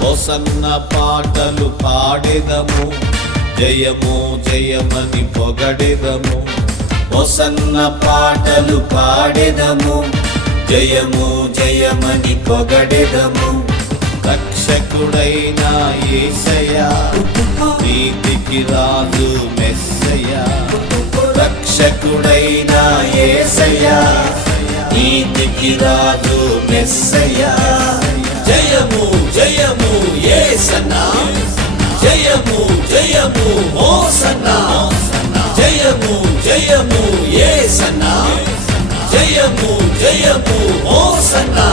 Hosanna పాటలు పాడెదము, జయము జయమని పొగడెదము. Hosanna పాటలు పాడెదము, జయము జయమని పొగడెదము. రక్షకుడైన యేసయ్యా, నీతికి రాజు మెస్సయ్యా. రక్షకుడైన యేసయ్యా, నీతికి రాజు మెస్సయ్యా. జయము జయము యేసన్నా, జయము జయము హోసన్నా. జయము జయము యేసన్నా, జయము జయము హోసన్నా.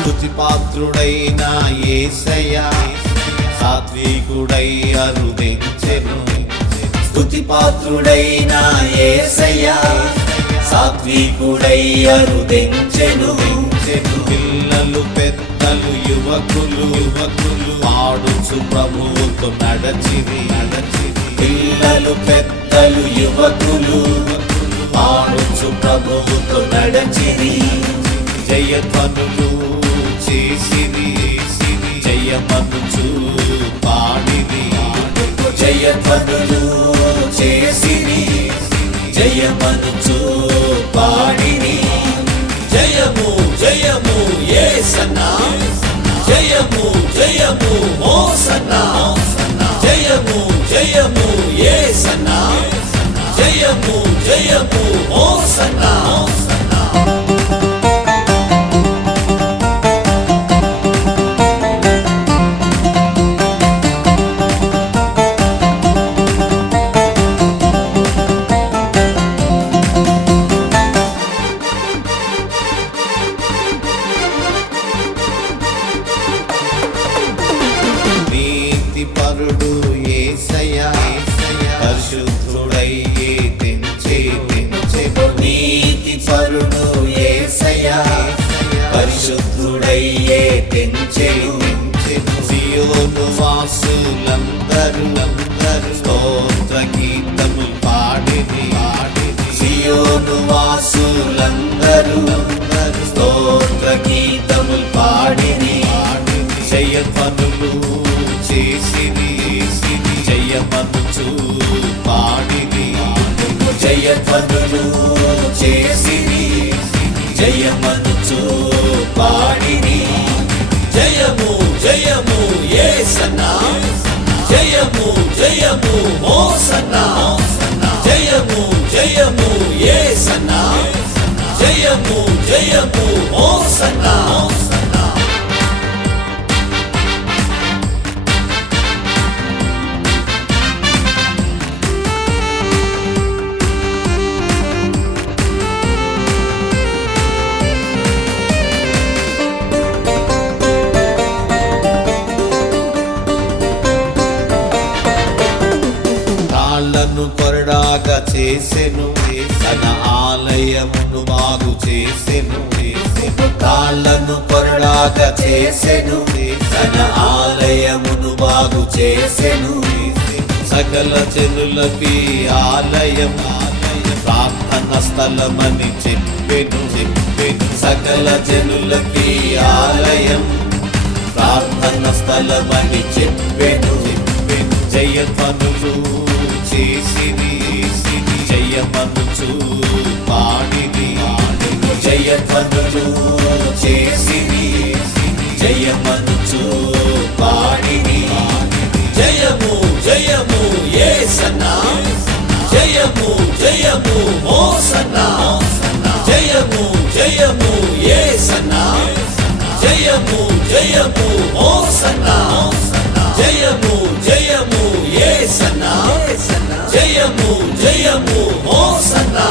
స్తుతిపాత్రుడైన యేసయ్యా, సాత్వికుడై అరుదించెను. స్తుతిపాత్రుడైన యేసయ్యా, సాత్వికుడై అరుదించెను. పిల్లలు పెద్దలు యువకులు పాడుచు ప్రభువుతో నడచిరి. పిల్లలు పెద్దలు యువకులు పాడుచు ప్రభువుతో నడచిరి. జయధ్వనులు చేసిరి, జయమనుచు పాడిరి. జయధ్వనులు చేసిరి, జయమనుచు పాడిరి. జయము జయము యేసన్నా, జయము జయము హోసన్నా. జయము జయము యేసన్నా, జయము జయము హోసన్నా. పరుడు యేసయ్యా, పరిశుద్ధుడై తెంచెను. నీతి పరుడు యేసయ్యా, పరిశుద్ధుడై తెంచెను. సియోను వాసులందరూ స్తోత్ర గీతములు పాడిరి. సియోను వాసులందరూ స్తోత్ర గీతములు పాడిరి. జయధ్వనులు చేసిరి, జయమనుచు పాడిరి. జయధ్వనులు చేసిరి, జయమనుచు పాడిరి. జయము జయము యేసన్నా, జయము జయము హోసన్నా. జయము జయము యేసన్నా, జయము జయము హోసన్నా. రాళ్లను కొరడాగా చేసెను, తన ఆలయమును బాగు చేసెను. రాళ్లను కొరడాగా చేసెను, తన ఆలయమును బాగు చేసెను. సకల జనులకి ఆలయం ప్రార్థన స్థలమని చెప్పెను. సకల జనులకి ఆలయం ప్రార్థన స్థలమని చెప్పెను. జయధ్వనులు చేసిరి, జయమనుచు పాడిరి. జయధ్వనులు చేసిరి, జయమనుచు పాడిరి. జయము జయము యేసన్నా, జయము జయము హోసన్నా. జయము జయము యేసన్నా, జయము జయము హోసన్నా. జయము జయము యేసన్నా, జయము జయము హోసన్నా.